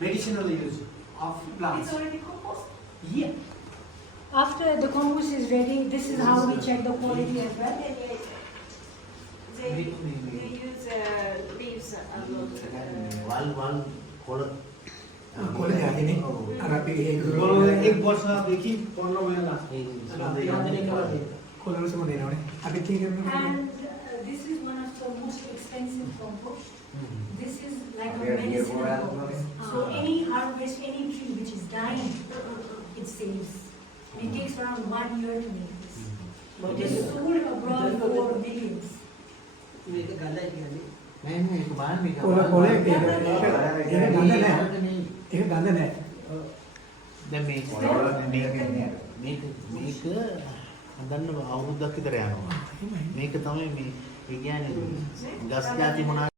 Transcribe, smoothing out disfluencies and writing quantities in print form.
medicinal use of plants. It's already compost. Yeah. After the compost is ready, this is how we check the quality as well. They use leaves a lot. One color. කොළ හැදෙන්නේ අර අපි ඒක एक वर्ष देखि 15 महिना लाग्छ කොළවල සම දෙනවනේ අපි කියන්නේ And this is one of the most expensive compost. This is like a medicinal compost. So any harvest, any tree which is dying, it saves. And it takes around 1 year to make this. It is sold abroad for millions. මේක ගඳයි කියන්නේ नहीं एक बार भी කොළ කොළ ඒක ගඳ නැහැ ඒක ගඳ නැහැ දැන් මේ මේක හදන්න අවුරුද්දක් විතර යනවා මේක තමයි මේ ඒ කියන්නේ ගස් ಜಾති මොනවා